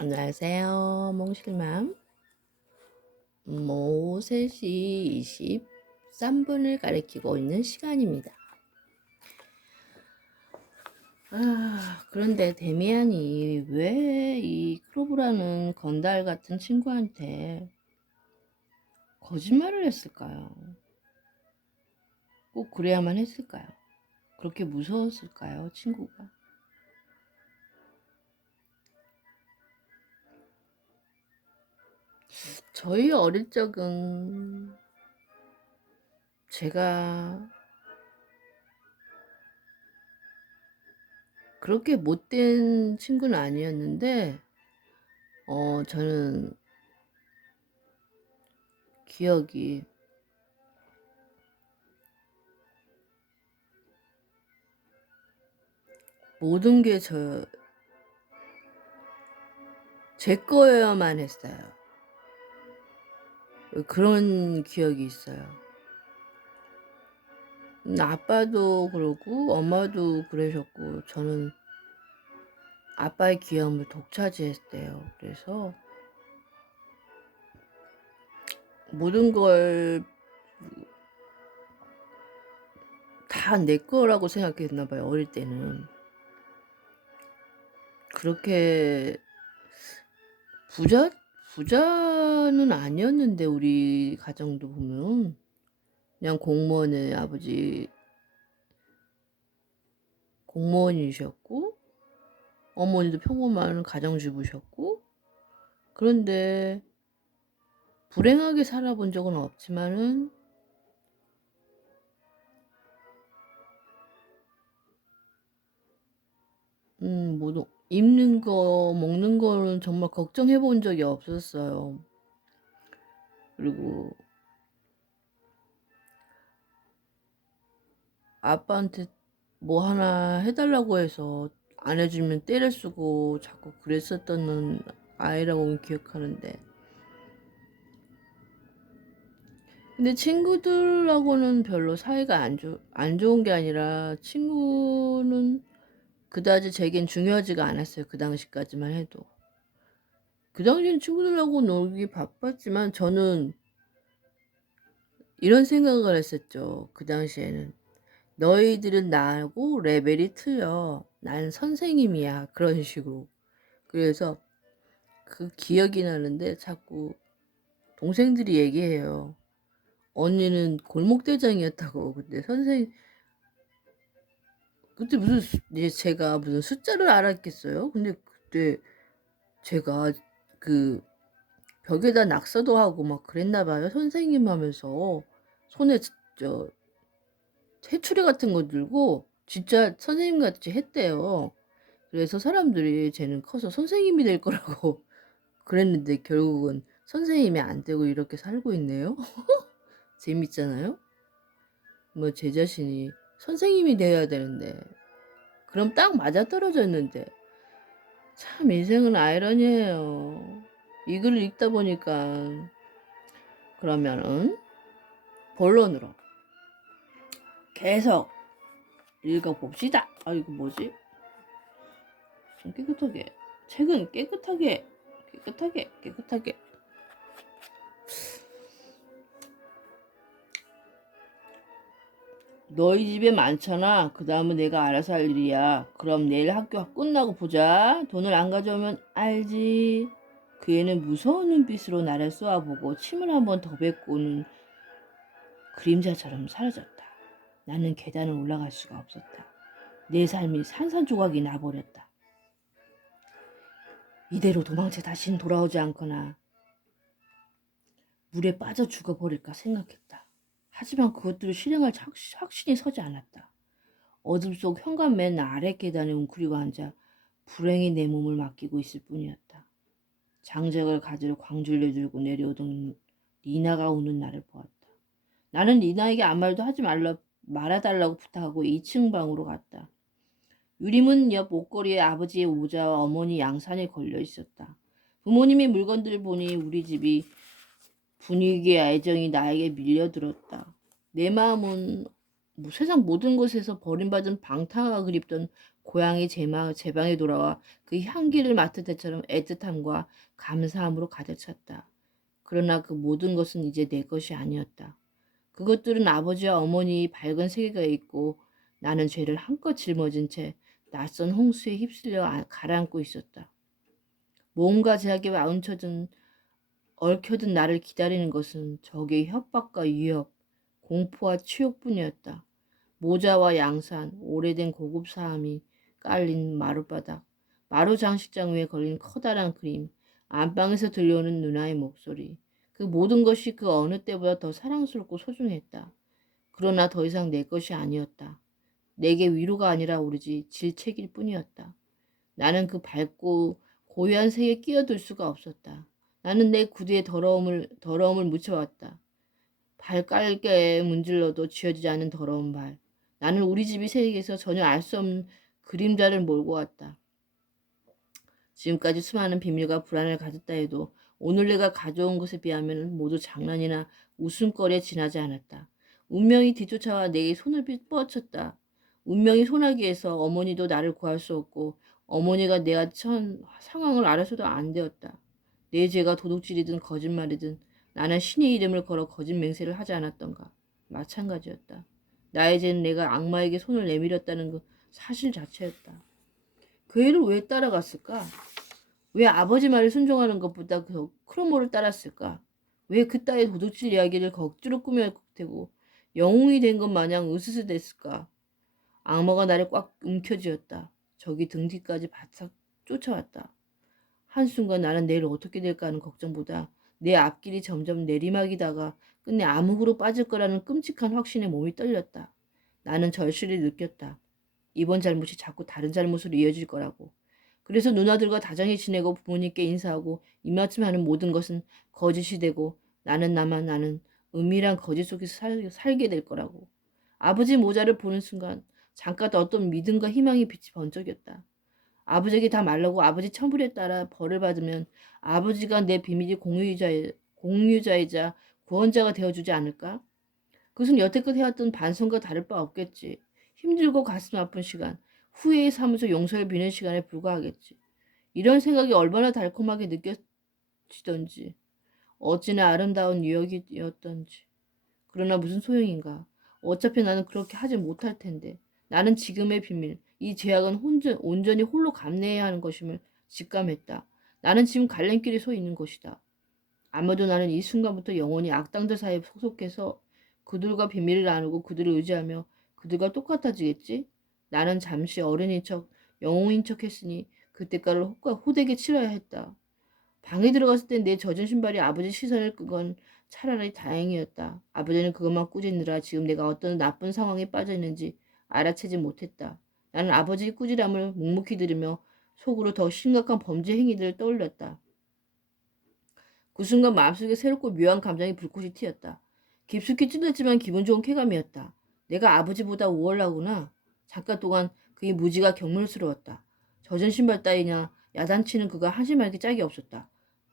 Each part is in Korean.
안녕하세요. 몽실맘. 오후 3시 23분을 가리키고 있는 시간입니다. 그런데 데미안이 왜 이 크로브라는 건달 같은 친구한테 거짓말을 했을까요? 꼭 그래야만 했을까요? 그렇게 무서웠을까요, 친구가? 저희 어릴 적은 제가 그렇게 못된 친구는 아니었는데 저는 기억이 모든 게 제 거여야만 했어요. 그런 기억이 있어요. 아빠도 그러고 엄마도 그러셨고 저는 아빠의 귀함을 독차지했대요. 그래서 모든 걸 다 내 거라고 생각했나 봐요. 어릴 때는. 그렇게 부자는 아니었는데 우리 가정도 보면 그냥 공무원의 아버지 공무원이셨고 어머니도 평범한 가정주부셨고 그런데 불행하게 살아본 적은 없지만은 뭐 입는 거 먹는 거는 정말 걱정해 본 적이 없었어요. 그리고 아빠한테 뭐 하나 해달라고 해서 안 해주면 때를 쓰고 자꾸 그랬었던 아이라고 기억하는데 근데 친구들하고는 별로 사이가 안 좋은 게 아니라 친구는 그다지 제겐 중요하지가 않았어요. 그 당시까지만 해도. 그 당시엔 친구들하고 놀기 바빴지만 저는 이런 생각을 했었죠. 그 당시에는. 너희들은 나하고 레벨이 틀려. 난 선생님이야. 그런 식으로. 그래서 그 기억이 나는데 자꾸 동생들이 얘기해요. 언니는 골목대장이었다고. 근데 그때 무슨 이제 제가 무슨 숫자를 알았겠어요? 근데 그때 제가 그 벽에다 낙서도 하고 막 그랬나 봐요. 선생님 하면서 손에 저 회초리 같은 거 들고 진짜 선생님 같이 했대요. 그래서 사람들이 쟤는 커서 선생님이 될 거라고 그랬는데 결국은 선생님이 안 되고 이렇게 살고 있네요. 재밌잖아요. 뭐 제 자신이 선생님이 돼야 되는데 그럼 딱 맞아떨어졌는데 참 인생은 아이러니해요. 이 글을 읽다 보니까 그러면은 본론으로 계속 읽어봅시다. 아 이거 뭐지? 좀 깨끗하게 책은 깨끗하게 너희 집에 많잖아. 그 다음은 내가 알아서 할 일이야. 그럼 내일 학교 끝나고 보자. 돈을 안 가져오면 알지. 그 애는 무서운 눈빛으로 나를 쏘아보고 침을 한 번 더 뱉고는 그림자처럼 사라졌다. 나는 계단을 올라갈 수가 없었다. 내 삶이 산산조각이 나버렸다. 이대로 도망쳐 다시는 돌아오지 않거나 물에 빠져 죽어버릴까 생각했다. 하지만 그것들을 실행할 확신이 서지 않았다. 어둠 속 현관 맨 아래 계단에 웅크리고 앉아 불행히 내 몸을 맡기고 있을 뿐이었다. 장작을 가지러 광주를 들고 내려오던 리나가 우는 나를 보았다. 나는 리나에게 아무 말도 하지 말아달라고 부탁하고 2층 방으로 갔다. 유리문 옆 옷걸이에 아버지의 모자와 어머니 양산이 걸려 있었다. 부모님의 물건들을 보니 우리 집이 분위기의 애정이 나에게 밀려들었다. 내 마음은 세상 모든 곳에서 버림받은 방탕하가 그립던 고향이 제 방에 돌아와 그 향기를 맡을 때처럼 애틋함과 감사함으로 가득 찼다. 그러나 그 모든 것은 이제 내 것이 아니었다. 그것들은 아버지와 어머니의 밝은 세계가 있고 나는 죄를 한껏 짊어진 채 낯선 홍수에 휩쓸려 가라앉고 있었다. 뭔가 제약에 얽혀든 나를 기다리는 것은 적의 협박과 위협, 공포와 치욕뿐이었다. 모자와 양산, 오래된 고급 사함이 깔린 마룻바닥, 마루 장식장 위에 걸린 커다란 그림, 안방에서 들려오는 누나의 목소리. 그 모든 것이 그 어느 때보다 더 사랑스럽고 소중했다. 그러나 더 이상 내 것이 아니었다. 내게 위로가 아니라 오로지 질책일 뿐이었다. 나는 그 밝고 고요한 세계에 끼어들 수가 없었다. 나는 내 구두에 더러움을 묻혀왔다. 발깔게 문질러도 지워지지 않는 더러운 발. 나는 우리 집이 세계에서 전혀 알 수 없는 그림자를 몰고 왔다. 지금까지 수많은 비밀과 불안을 가졌다 해도 오늘 내가 가져온 것에 비하면 모두 장난이나 웃음거리에 지나지 않았다. 운명이 뒤쫓아와 내게 손을 뻗쳤다. 운명이 소나기에서 어머니도 나를 구할 수 없고 어머니가 내가 처한 상황을 알아서도 안 되었다. 내 죄가 도둑질이든 거짓말이든 나는 신의 이름을 걸어 거짓 맹세를 하지 않았던가. 마찬가지였다. 나의 죄는 내가 악마에게 손을 내밀었다는 그 사실 자체였다. 그 애를 왜 따라갔을까? 왜 아버지 말에 순종하는 것보다 그 크로모를 따랐을까? 왜 그따위 도둑질 이야기를 억지로 꾸며대고 영웅이 된 것 마냥 으스스댔을까? 악마가 나를 꽉 움켜쥐었다. 적이 등 뒤까지 바싹 쫓아왔다. 한순간 나는 내일 어떻게 될까 하는 걱정보다 내 앞길이 점점 내리막이다가 끝내 암흑으로 빠질 거라는 끔찍한 확신에 몸이 떨렸다. 나는 절실히 느꼈다. 이번 잘못이 자꾸 다른 잘못으로 이어질 거라고. 그래서 누나들과 다정히 지내고 부모님께 인사하고 입맞춤 하는 모든 것은 거짓이 되고 나는 은밀한 거짓 속에서 살게 될 거라고. 아버지 모자를 보는 순간 잠깐 어떤 믿음과 희망의 빛이 번쩍였다. 아버지에게 다 말라고 아버지 첨불에 따라 벌을 받으면 아버지가 내 비밀이 공유자이자 구원자가 되어주지 않을까? 그것은 여태껏 해왔던 반성과 다를 바 없겠지. 힘들고 가슴 아픈 시간, 후회의 삼으로 용서를 비는 시간에 불과하겠지. 이런 생각이 얼마나 달콤하게 느껴지던지, 어찌나 아름다운 유역이었던지. 그러나 무슨 소용인가. 어차피 나는 그렇게 하지 못할 텐데. 나는 지금의 비밀, 이 죄악은 온전히 홀로 감내해야 하는 것임을 직감했다. 나는 지금 갈림길에 서 있는 것이다. 아마도 나는 이 순간부터 영원히 악당들 사이에 속속해서 그들과 비밀을 나누고 그들을 의지하며 그들과 똑같아지겠지? 나는 잠시 어른인 척, 영웅인 척 했으니 그 대가를 호되게 치러야 했다. 방에 들어갔을 땐 내 젖은 신발이 아버지 시선을 끈 건 차라리 다행이었다. 아버지는 그것만 꾸짖느라 지금 내가 어떤 나쁜 상황에 빠져 있는지 알아채지 못했다. 나는 아버지의 꾸지람을 묵묵히 들으며 속으로 더 심각한 범죄 행위들을 떠올렸다. 그 순간 마음속에 새롭고 묘한 감정이 불꽃이 튀었다. 깊숙이 찔렸지만 기분 좋은 쾌감이었다. 내가 아버지보다 우월하구나. 잠깐 동안 그의 무지가 경멸스러웠다. 젖은 신발 따위냐 야단치는 그가 한심하게 짝이 없었다.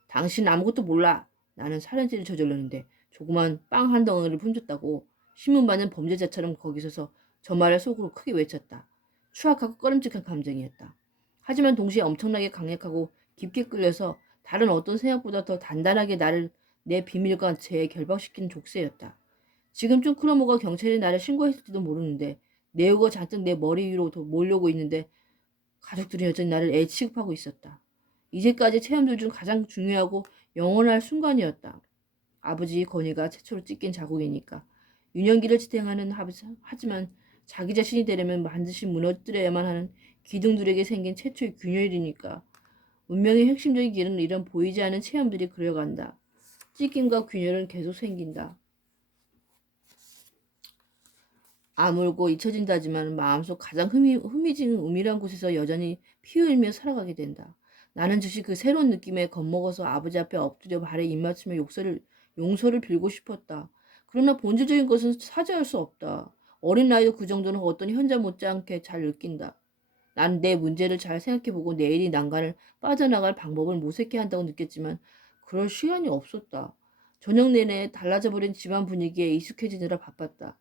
당신 아무것도 몰라. 나는 살인죄를 저질렀는데 조그만 빵 한 덩어리를 훔쳤다고 신문받는 범죄자처럼 거기 서서 저 말을 속으로 크게 외쳤다. 추악하고 꺼림칙한 감정이었다. 하지만 동시에 엄청나게 강력하고 깊게 끌려서 다른 어떤 생각보다 더 단단하게 내 비밀과 죄에 결박시키는 족쇄였다. 지금쯤 크로모가 경찰에 나를 신고했을지도 모르는데 내우가 잔뜩 내 머리 위로 몰려오고 있는데 가족들이 여전히 나를 애 취급하고 있었다. 이제까지 체험들 중 가장 중요하고 영원할 순간이었다. 아버지의 권위가 최초로 찢긴 자국이니까. 유년기를 지탱하는 하지만 자기 자신이 되려면 반드시 무너뜨려야만 하는 기둥들에게 생긴 최초의 균열이니까. 운명의 핵심적인 길은 이런 보이지 않는 체험들이 그려간다. 찢김과 균열은 계속 생긴다. 아물고 잊혀진다지만 마음속 가장 흐미진 은밀한 곳에서 여전히 피 흘리며 살아가게 된다. 나는 즉시 그 새로운 느낌에 겁먹어서 아버지 앞에 엎드려 발에 입맞추며 용서를 빌고 싶었다. 그러나 본질적인 것은 사죄할 수 없다. 어린 나이도 그 정도는 어떤 현자 못지않게 잘 느낀다. 난 내 문제를 잘 생각해보고 내일이 난간을 빠져나갈 방법을 모색해야 한다고 느꼈지만 그럴 시간이 없었다. 저녁 내내 달라져버린 집안 분위기에 익숙해지느라 바빴다.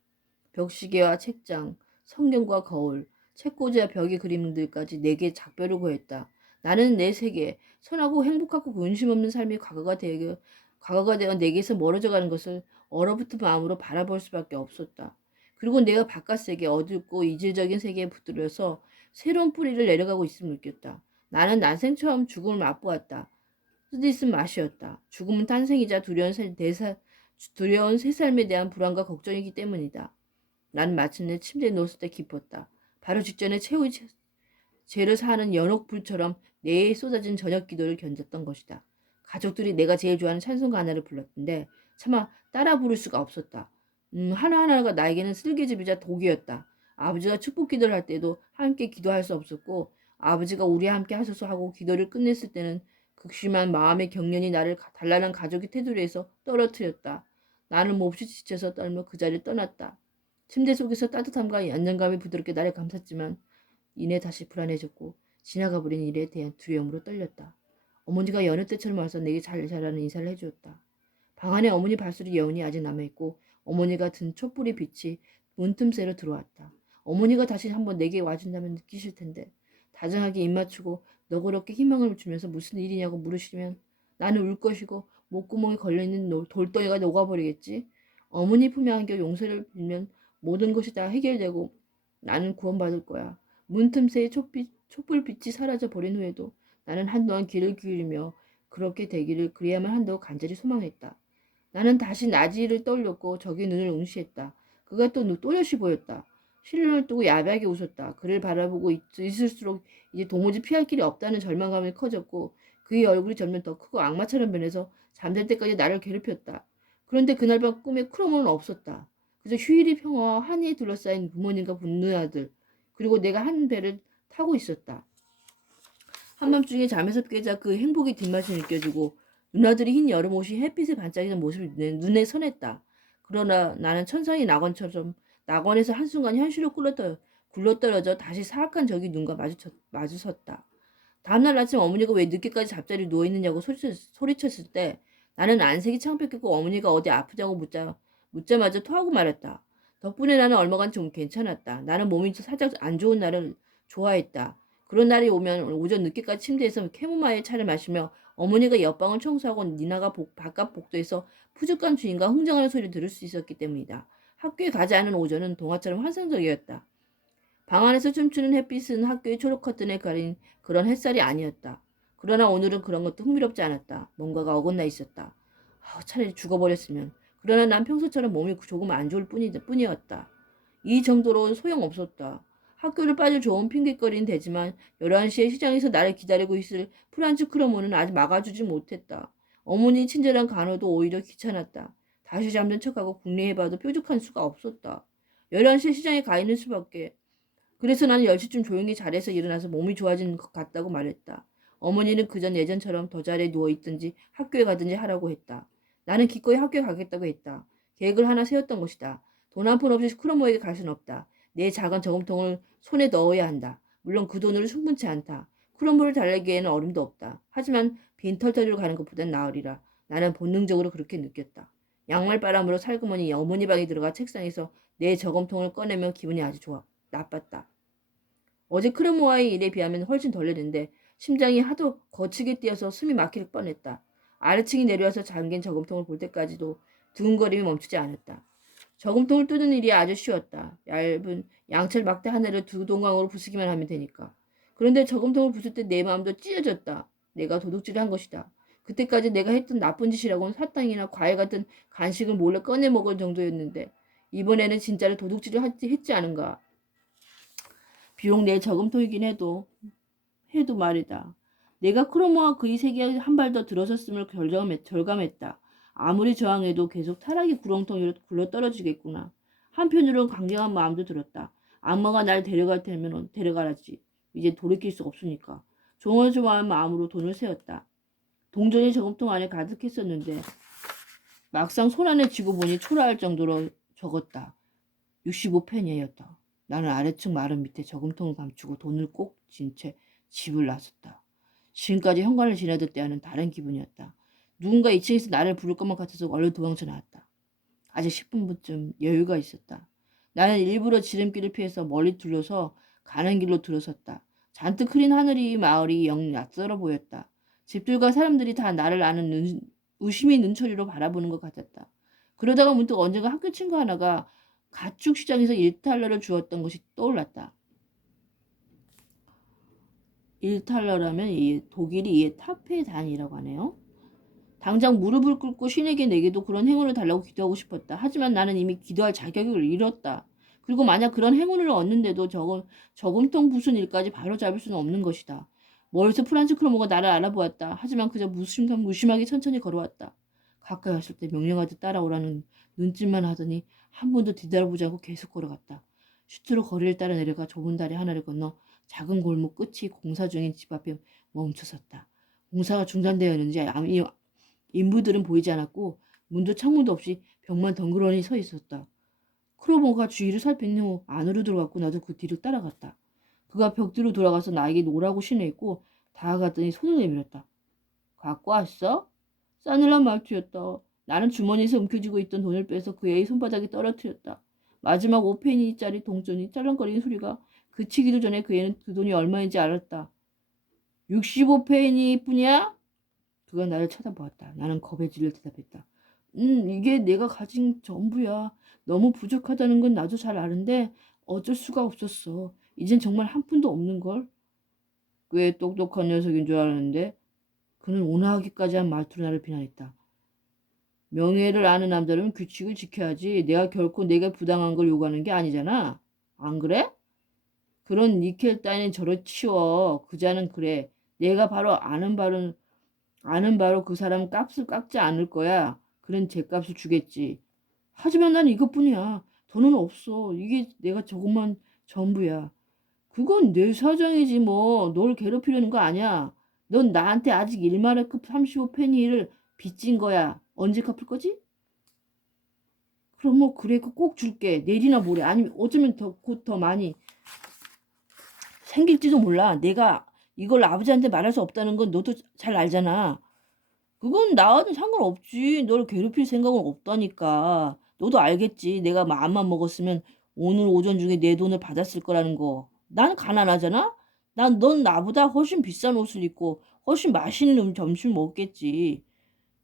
벽시계와 책장, 성경과 거울, 책꽂이와 벽의 그림들까지 내게 작별을 고했다. 나는 내 세계, 선하고 행복하고 근심 없는 삶이 과거가 되어 내게서 멀어져가는 것을 얼어붙은 마음으로 바라볼 수밖에 없었다. 그리고 내가 바깥 세계, 어둡고 이질적인 세계에 붙들려서 새로운 뿌리를 내려가고 있음을 느꼈다. 나는 난생 처음 죽음을 맛보았다. 쓰디쓴 맛이었다. 죽음은 탄생이자 두려운 새 삶에 대한 불안과 걱정이기 때문이다. 나는 마침내 침대에 누웠을 때 기뻤다. 바로 직전에 최후의 죄를 사하는 연옥불처럼 내에 쏟아진 저녁 기도를 견뎠던 것이다. 가족들이 내가 제일 좋아하는 찬송가 하나를 불렀는데 차마 따라 부를 수가 없었다. 하나하나가 나에게는 쓸개즙이자 독이었다. 아버지가 축복 기도를 할 때도 함께 기도할 수 없었고 아버지가 우리와 함께 하소서 하고 기도를 끝냈을 때는 극심한 마음의 경련이 나를 단란한 가족의 테두리에서 떨어뜨렸다. 나는 몹시 지쳐서 떨며 그 자리를 떠났다. 침대 속에서 따뜻함과 안정감이 부드럽게 나를 감쌌지만 이내 다시 불안해졌고 지나가 버린 일에 대한 두려움으로 떨렸다. 어머니가 여느 때처럼 와서 내게 잘 자라는 인사를 해주었다. 방 안에 어머니 발소리 여운이 아직 남아있고 어머니가 든 촛불의 빛이 문틈새로 들어왔다. 어머니가 다시 한번 내게 와준다면 느끼실 텐데 다정하게 입 맞추고 너그럽게 희망을 주면서 무슨 일이냐고 물으시면 나는 울 것이고 목구멍에 걸려있는 돌덩이가 녹아버리겠지. 어머니 품에 안겨 용서를 빌면 모든 것이 다 해결되고 나는 구원받을 거야. 문틈새의 촛불빛이 사라져 버린 후에도 나는 한동안 귀를 기울이며 그렇게 되기를 그래야만 한다고 간절히 소망했다. 나는 다시 나지를 떠올렸고 적의 눈을 응시했다. 그가 또 또렷이 보였다. 실눈을 뜨고 야비하게 웃었다. 그를 바라보고 있을수록 이제 도무지 피할 길이 없다는 절망감이 커졌고 그의 얼굴이 점점 더 크고 악마처럼 변해서 잠들 때까지 나를 괴롭혔다. 그런데 그날 밤 꿈에 크로모는 없었다. 그저 휴일이 평화와 한이에 둘러싸인 부모님과 누나들 그리고 내가 한 배를 타고 있었다. 한밤중에 잠에서 깨자 그 행복의 뒷맛이 느껴지고 누나들이 흰 여름옷이 햇빛에 반짝이는 모습이 눈에 선했다. 그러나 나는 천상의 낙원에서 한순간 현실로 굴러떨어져 다시 사악한 적이 눈과 마주섰다. 다음날 아침 어머니가 왜 늦게까지 잠자리에 누워있느냐고 소리쳤을 때 나는 안색이 창백했고 어머니가 어디 아프냐고 묻자마자 토하고 말았다. 덕분에 나는 얼마간 좀 괜찮았다. 나는 몸이 살짝 안 좋은 날을 좋아했다. 그런 날이 오면 오전 늦게까지 침대에서 캐모마일 차를 마시며 어머니가 옆방을 청소하고 니나가 바깥 복도에서 푸죽한 주인과 흥정하는 소리를 들을 수 있었기 때문이다. 학교에 가지 않은 오전은 동화처럼 환상적이었다. 방 안에서 춤추는 햇빛은 학교의 초록 커튼에 가린 그런 햇살이 아니었다. 그러나 오늘은 그런 것도 흥미롭지 않았다. 뭔가가 어긋나 있었다. 차라리 죽어버렸으면. 그러나 난 평소처럼 몸이 조금 안 좋을 뿐이었다. 이 정도로 소용없었다. 학교를 빠질 좋은 핑계거리는 되지만 11시에 시장에서 나를 기다리고 있을 프란츠 크로모는 아직 막아주지 못했다. 어머니 친절한 간호도 오히려 귀찮았다. 다시 잠든 척하고 궁리해봐도 뾰족한 수가 없었다. 11시에 시장에 가 있는 수밖에. 그래서 나는 10시쯤 조용히 자리에서 일어나서 몸이 좋아진 것 같다고 말했다. 어머니는 그전 예전처럼 더 자리에 누워있든지 학교에 가든지 하라고 했다. 나는 기꺼이 학교에 가겠다고 했다. 계획을 하나 세웠던 것이다. 돈 한 푼 없이 크로모에게 갈 수는 없다. 내 작은 저금통을 손에 넣어야 한다. 물론 그 돈으로 충분치 않다. 크로모를 달래기에는 어림도 없다. 하지만 빈털터리로 가는 것보단 나으리라. 나는 본능적으로 그렇게 느꼈다. 양말바람으로 살그머니 어머니 방에 들어가 책상에서 내 저금통을 꺼내며 기분이 아주 나빴다. 어제 크로모와의 일에 비하면 훨씬 덜 내는데 심장이 하도 거치게 뛰어서 숨이 막힐 뻔했다. 아래층이 내려와서 잠긴 저금통을 볼 때까지도 두근거림이 멈추지 않았다. 저금통을 뚫는 일이 아주 쉬웠다. 얇은 양철 막대 하나를 두 동강으로 부수기만 하면 되니까. 그런데 저금통을 부술 때 내 마음도 찢어졌다. 내가 도둑질을 한 것이다. 그때까지 내가 했던 나쁜 짓이라고는 사탕이나 과일 같은 간식을 몰래 꺼내 먹을 정도였는데 이번에는 진짜로 도둑질을 했지 않은가. 비록 내 저금통이긴 해도 말이다. 내가 크로모와 그의 세계에 한 발 더 들어섰음을 절감했다. 아무리 저항해도 계속 타락의 구렁텅이로 굴러떨어지겠구나. 한편으로는 강경한 마음도 들었다. 악마가 날 데려갈 테면 데려가라지. 이제 돌이킬 수 없으니까. 조마조마한 마음으로 돈을 세웠다. 동전이 저금통 안에 가득했었는데 막상 손 안에 쥐고 보니 초라할 정도로 적었다. 65페니였다. 나는 아래층 마름 밑에 저금통을 감추고 돈을 꼭 쥔 채 집을 나섰다. 지금까지 현관을 지나던 때와는 다른 기분이었다. 누군가 2층에서 나를 부를 것만 같아서 얼른 도망쳐 나왔다. 아직 10분쯤 여유가 있었다. 나는 일부러 지름길을 피해서 멀리 둘러서 가는 길로 들어섰다. 잔뜩 흐린 하늘이 마을이 영 낯설어 보였다. 집들과 사람들이 다 나를 아는 의심의 눈초리로 바라보는 것 같았다. 그러다가 문득 언젠가 학교 친구 하나가 가축 시장에서 1달러를 주었던 것이 떠올랐다. 1달러라면 독일이 이에 타페 단위라고 하네요. 당장 무릎을 꿇고 신에게 내게도 그런 행운을 달라고 기도하고 싶었다. 하지만 나는 이미 기도할 자격을 잃었다. 그리고 만약 그런 행운을 얻는데도 저금통 부순 일까지 바로잡을 수는 없는 것이다. 멀리서 프란츠 크로모가 나를 알아보았다. 하지만 그저 무심하게 천천히 걸어왔다. 가까이 왔을 때 명령하듯 따라오라는 눈짓만 하더니 한 번도 뒤돌아보지 않고 계속 걸어갔다. 슈트로 거리를 따라 내려가 좁은 다리 하나를 건너 작은 골목 끝이 공사 중인 집 앞에 멈춰섰다. 공사가 중단되었는지 인부들은 보이지 않았고 문도 창문도 없이 벽만 덩그러니 서 있었다. 크로모가 주위를 살핀 후 안으로 들어갔고 나도 그 뒤를 따라갔다. 그가 벽 뒤로 돌아가서 나에게 오라고 신호했고 다가갔더니 손을 내밀었다. 갖고 왔어? 싸늘한 말투였다. 나는 주머니에서 움켜쥐고 있던 돈을 빼서 그의 손바닥에 떨어뜨렸다. 마지막 5페니짜리 동전이 짤랑거리는 소리가 그치기도 전에 그 애는 그 돈이 얼마인지 알았다. 65페니 뿐이야? 그가 나를 쳐다보았다. 나는 겁에 질려 대답했다. 이게 내가 가진 전부야. 너무 부족하다는 건 나도 잘 아는데 어쩔 수가 없었어. 이젠 정말 한 푼도 없는걸. 꽤 똑똑한 녀석인 줄 알았는데 그는 온화하기까지 한 말투로 나를 비난했다. 명예를 아는 남자라면 규칙을 지켜야지. 내가 결코 내가 부당한 걸 요구하는 게 아니잖아. 안 그래? 그런 니켈 따위는 저러 치워. 그자는 그래. 내가 바로 아는 바로 그 사람 값을 깎지 않을 거야. 그런 죗값을 주겠지. 하지만 난 이것뿐이야. 더는 없어. 이게 내가 조금만 전부야. 그건 내 사정이지 뭐. 널 괴롭히려는 거 아니야. 넌 나한테 아직 1마르크 35페니를 빚진 거야. 언제 갚을 거지? 그럼 뭐 그래 꼭 줄게. 내일이나 모레. 아니면 어쩌면 곧 더 많이 생길지도 몰라. 내가 이걸 아버지한테 말할 수 없다는 건 너도 잘 알잖아. 그건 나와는 상관없지. 널 괴롭힐 생각은 없다니까. 너도 알겠지. 내가 마음만 먹었으면 오늘 오전 중에 내 돈을 받았을 거라는 거. 난 가난하잖아? 넌 나보다 훨씬 비싼 옷을 입고 훨씬 맛있는 점심 먹겠지.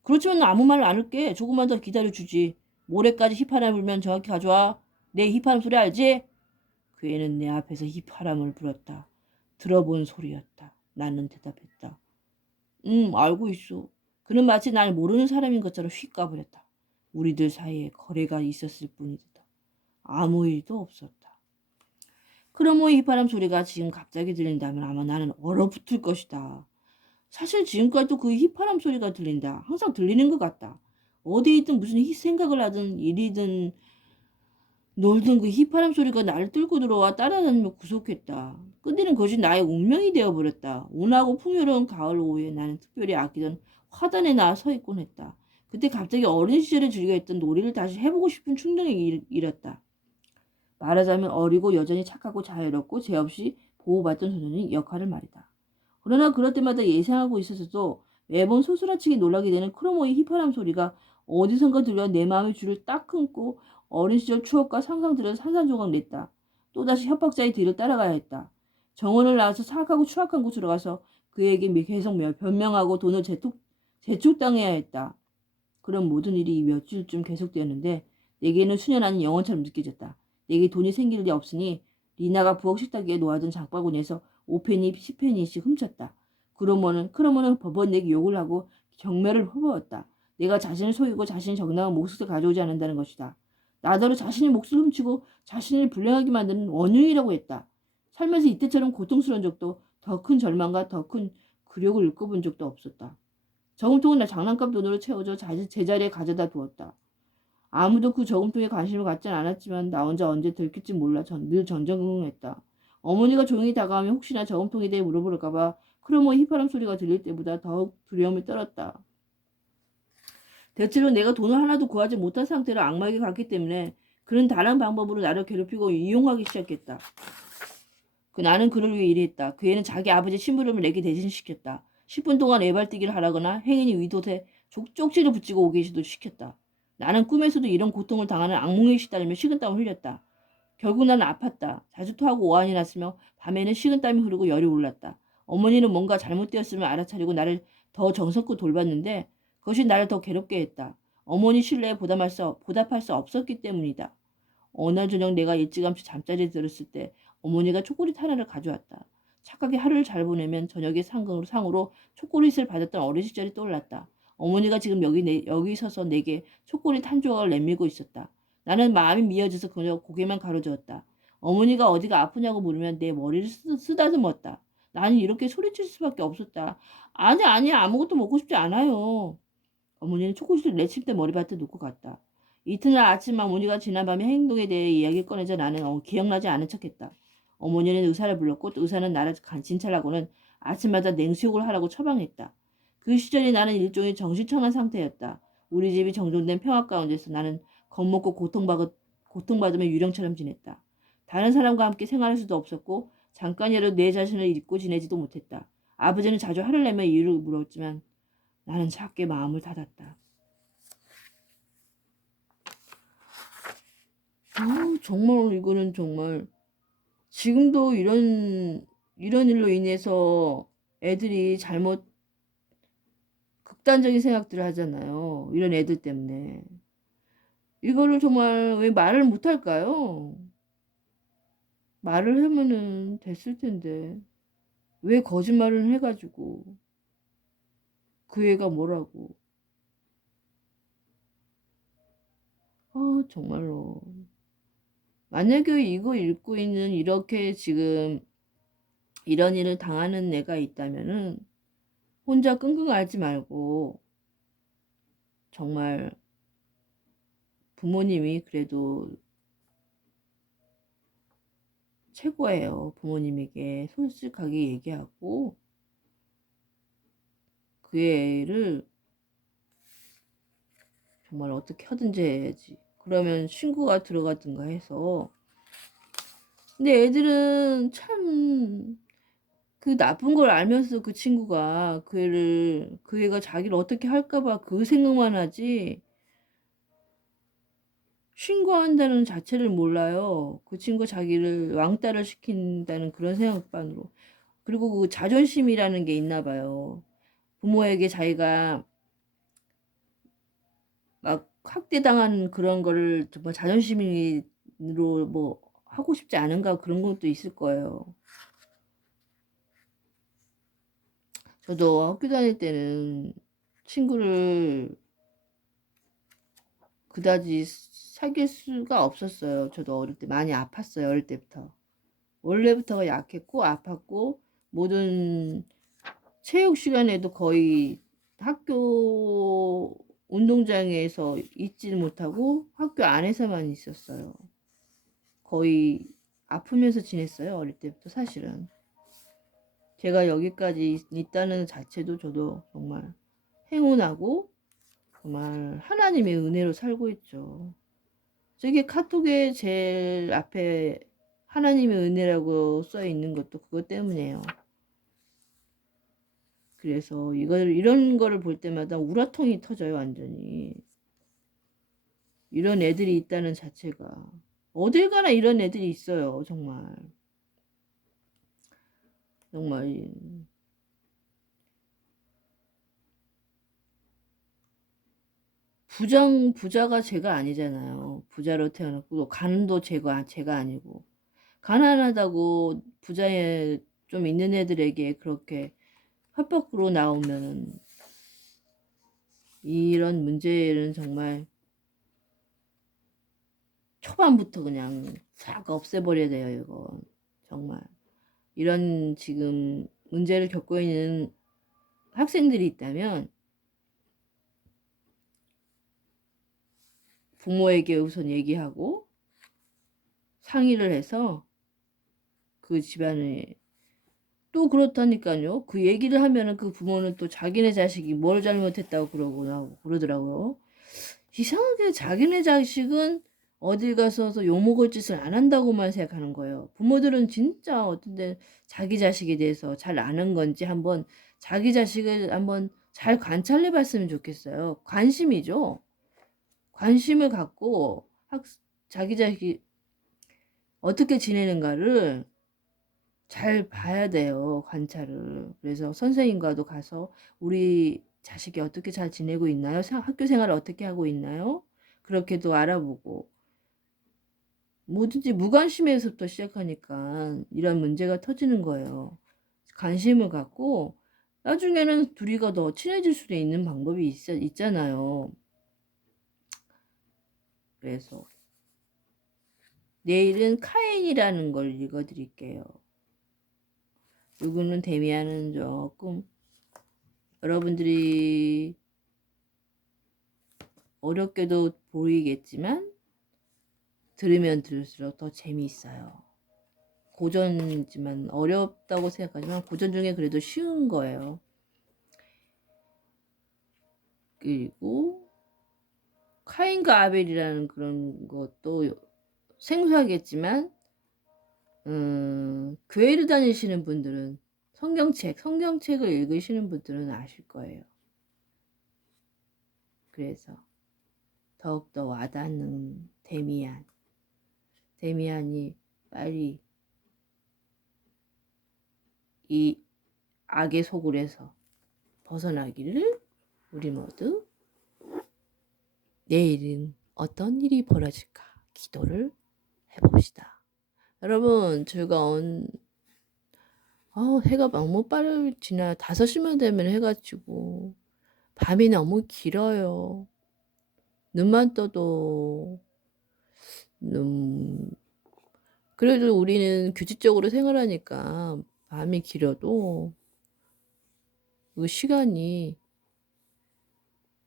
그렇지만 나 아무 말 안 할게. 조금만 더 기다려주지. 모레까지 휘파람 불면 정확히 가져와. 내 휘파람 소리 알지? 그 애는 내 앞에서 휘파람을 불었다. 들어본 소리였다. 나는 대답했다. 알고 있어. 그는 마치 날 모르는 사람인 것처럼 휙 가버렸다. 우리들 사이에 거래가 있었을 뿐이다. 아무 일도 없었다. 크로모의 휘파람 소리가 지금 갑자기 들린다면 아마 나는 얼어붙을 것이다. 사실 지금까지도 그 휘파람 소리가 들린다. 항상 들리는 것 같다. 어디에 있든 무슨 생각을 하든 일이든 놀던 그 휘파람 소리가 나를 뚫고 들어와 따라다니며 구속했다. 끝내는 그것이 나의 운명이 되어버렸다. 온화하고 풍요로운 가을 오후에 나는 특별히 아끼던 화단에 나와 서 있곤 했다. 그때 갑자기 어린 시절에 즐겨 했던 놀이를 다시 해보고 싶은 충동이 일었다. 말하자면 어리고 여전히 착하고 자유롭고 죄 없이 보호받던 소년의 역할을 말이다. 그러나 그럴 때마다 예상하고 있었어도 매번 소스라치게 놀라게 되는 크로모의 휘파람 소리가 어디선가 들려 내 마음의 줄을 딱 끊고 어린 시절 추억과 상상들을 산산조각 냈다. 또다시 협박자의 뒤를 따라가야 했다. 정원을 나와서 사악하고 추악한 곳으로 가서 그에게 계속 변명하고 돈을 재촉당해야 했다. 그런 모든 일이 몇 주쯤 계속되었는데 내게는 수년 아닌 영원처럼 느껴졌다. 내게 돈이 생길 리 없으니 리나가 부엌 식탁에 놓아둔 장바구니에서 5페니, 10페니씩 훔쳤다. 크로모는 법원 내게 욕을 하고 경멸을 퍼부었다. 내가 자신을 속이고 자신이 정당한 몫을 가져오지 않는다는 것이다. 나더러 자신의 몫을 훔치고 자신을 불행하게 만드는 원흉이라고 했다. 살면서 이때처럼 고통스러운 적도 더 큰 절망과 더 큰 굴욕을 겪어본 적도 없었다. 저금통은 나 장난감 돈으로 채워져 제자리에 가져다 두었다. 아무도 그 저금통에 관심을 갖진 않았지만 나 혼자 언제 들킬지 몰라 늘 전전긍긍했다. 어머니가 조용히 다가오면 혹시나 저금통에 대해 물어볼까봐 크로모의 휘파람 소리가 들릴 때보다 더욱 두려움을 떨었다. 대체로 내가 돈을 하나도 구하지 못한 상태로 악마에게 갔기 때문에 그는 다른 방법으로 나를 괴롭히고 이용하기 시작했다. 나는 그를 위해 일했다. 그 애는 자기 아버지의 심부름을 내게 대신시켰다. 10분 동안 애발뛰기를 하라거나 행인이 위도에 쪽지를 붙이고 오게 시켰다. 나는 꿈에서도 이런 고통을 당하는 악몽에 시달리며 식은땀을 흘렸다. 결국 난 아팠다. 자주 토하고 오한이 났으며 밤에는 식은땀이 흐르고 열이 올랐다. 어머니는 뭔가 잘못되었음을 알아차리고 나를 더 정성껏 돌봤는데 그것이 나를 더 괴롭게 했다. 어머니 신뢰에 보답할 수 없었기 때문이다. 어느 날 저녁 내가 일찌감치 잠자리에 들었을 때 어머니가 초콜릿 하나를 가져왔다. 착하게 하루를 잘 보내면 저녁에 상으로 초콜릿을 받았던 어린 시절이 떠올랐다. 어머니가 지금 여기 서서 내게 초콜릿 한 조각을 내밀고 있었다. 나는 마음이 미어져서 그저 고개만 가로저었다. 어머니가 어디가 아프냐고 물으면 내 머리를 쓰다듬었다. 나는 이렇게 소리칠 수밖에 없었다. 아니, 아무것도 먹고 싶지 않아요. 어머니는 초콜릿을 내칠 때 머리맡에 놓고 갔다. 이튿날 아침 어머니가 지난밤의 행동에 대해 이야기를 꺼내자 나는 기억나지 않은 척했다. 어머니는 의사를 불렀고 또 의사는 나를 진찰하고는 아침마다 냉수욕을 하라고 처방했다. 그 시절이 나는 일종의 정신청한 상태였다. 우리 집이 정돈된 평화 가운데서 나는 겁먹고 고통받으며 유령처럼 지냈다. 다른 사람과 함께 생활할 수도 없었고 잠깐이라도 내 자신을 잊고 지내지도 못했다. 아버지는 자주 화를 내며 이유를 물었지만 나는 작게 마음을 닫았다. 정말 이거는 정말 지금도 이런 일로 인해서 애들이 극단적인 생각들을 하잖아요. 이런 애들 때문에. 이거를 정말 왜 말을 못할까요? 말을 하면은 됐을 텐데 왜 거짓말을 해가지고 그 애가 뭐라고. 정말로. 만약에 이거 읽고 있는 이렇게 지금 이런 일을 당하는 애가 있다면은 혼자 끙끙 앓지 말고 정말 부모님이 그래도 최고예요. 부모님에게 솔직하게 얘기하고 그 애를 정말 어떻게 하든지 해야지. 그러면 신고가 들어가든가 해서. 근데 애들은 참 그 나쁜 걸 알면서 그 친구가 그 애가 자기를 어떻게 할까봐 그 생각만 하지 신고한다는 자체를 몰라요. 그 친구 자기를 왕따를 시킨다는 그런 생각만으로. 그리고 그 자존심이라는 게 있나 봐요. 부모에게 자기가 막 학대당한 그런 거를 정말 자존심으로 뭐 하고 싶지 않은가 그런 것도 있을 거예요. 저도 학교 다닐 때는 친구를 그다지 사귈 수가 없었어요. 저도 어릴 때 많이 아팠어요. 어릴 때부터. 원래부터가 약했고 아팠고 모든 체육 시간에도 거의 학교 운동장에서 있지 못하고 학교 안에서만 있었어요. 거의 아프면서 지냈어요. 어릴 때부터 사실은. 제가 여기까지 있다는 자체도 저도 정말 행운하고 정말 하나님의 은혜로 살고 있죠. 저기 카톡에 제일 앞에 하나님의 은혜라고 써 있는 것도 그것 때문이에요. 그래서 이런 거를 볼 때마다 우라통이 터져요, 완전히. 이런 애들이 있다는 자체가. 어딜 가나 이런 애들이 있어요, 정말. 정말. 부자가 죄가 아니잖아요. 부자로 태어났고, 또 가난도 죄가 아니고. 가난하다고 부자에 좀 있는 애들에게 그렇게 협박으로 나오면은 이런 문제는 정말 초반부터 그냥 싹 없애버려야 돼요, 이건. 정말. 이런 지금 문제를 겪고 있는 학생들이 있다면 부모에게 우선 얘기하고 상의를 해서 그 집안에 또 그렇다니까요. 그 얘기를 하면은 그 부모는 또 자기네 자식이 뭘 잘못했다고 그러더라고요. 이상하게 자기네 자식은 어딜 가서 욕먹을 짓을 안 한다고만 생각하는 거예요. 부모들은 진짜 어떤 데 자기 자식에 대해서 잘 아는 건지 한번 자기 자식을 한번 잘 관찰해 봤으면 좋겠어요. 관심이죠. 관심을 갖고 자기 자식이 어떻게 지내는가를 잘 봐야 돼요, 관찰을. 그래서 선생님과도 가서 우리 자식이 어떻게 잘 지내고 있나요? 학교 생활을 어떻게 하고 있나요? 그렇게도 알아보고 뭐든지 무관심에서부터 시작하니까 이런 문제가 터지는 거예요. 관심을 갖고 나중에는 둘이가 더 친해질 수도 있는 방법이 있잖아요. 그래서 내일은 카인이라는 걸 읽어드릴게요. 이거는 데미안은 조금 여러분들이 어렵게도 보이겠지만 들으면 들을수록 더 재미있어요. 고전이지만 어렵다고 생각하지만 고전 중에 그래도 쉬운 거예요. 그리고 카인과 아벨이라는 그런 것도 생소하겠지만 교회를 다니시는 분들은 성경책을 읽으시는 분들은 아실 거예요. 그래서 더욱더 와닿는 데미안이 빨리 이 악의 소굴에서 벗어나기를 우리 모두 내일은 어떤 일이 벌어질까 기도를 해봅시다. 여러분 즐거운 해가 너무 빠르게 지나요. 5시만 되면 해가 지고 밤이 너무 길어요. 눈만 떠도 그래도 우리는 규칙적으로 생활하니까 밤이 길어도 그 시간이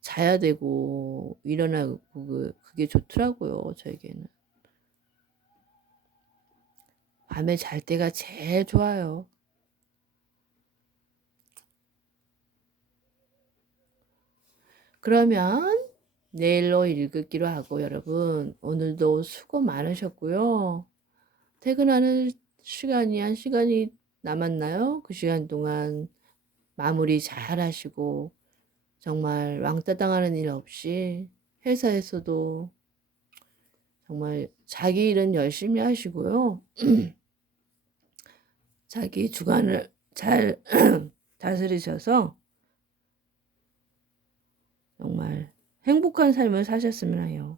자야 되고 일어나고 그게 좋더라고요. 저에게는 밤에 잘 때가 제일 좋아요. 그러면 내일로 읽기로 하고 여러분 오늘도 수고 많으셨고요. 퇴근하는 시간이 한 시간이 남았나요? 그 시간 동안 마무리 잘 하시고 정말 왕따 당하는 일 없이 회사에서도 정말 자기 일은 열심히 하시고요. 자기 주관을 잘 다스리셔서 정말 행복한 삶을 사셨으면 해요.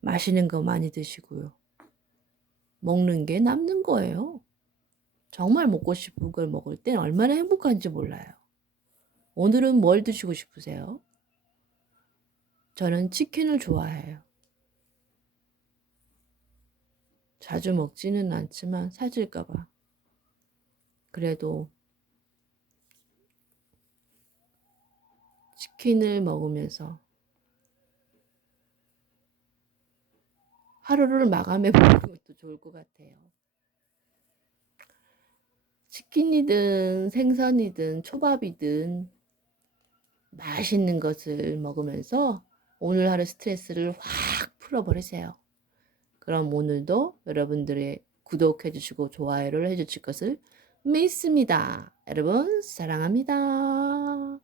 맛있는 거 많이 드시고요. 먹는 게 남는 거예요. 정말 먹고 싶은 걸 먹을 땐 얼마나 행복한지 몰라요. 오늘은 뭘 드시고 싶으세요? 저는 치킨을 좋아해요. 자주 먹지는 않지만 살찔까봐. 그래도 치킨을 먹으면서 하루를 마감해 보는 것도 좋을 것 같아요. 치킨이든 생선이든 초밥이든 맛있는 것을 먹으면서 오늘 하루 스트레스를 확 풀어버리세요. 그럼 오늘도 여러분들의 구독해 주시고 좋아요를 해 주실 것을 믿습니다. 여러분 사랑합니다.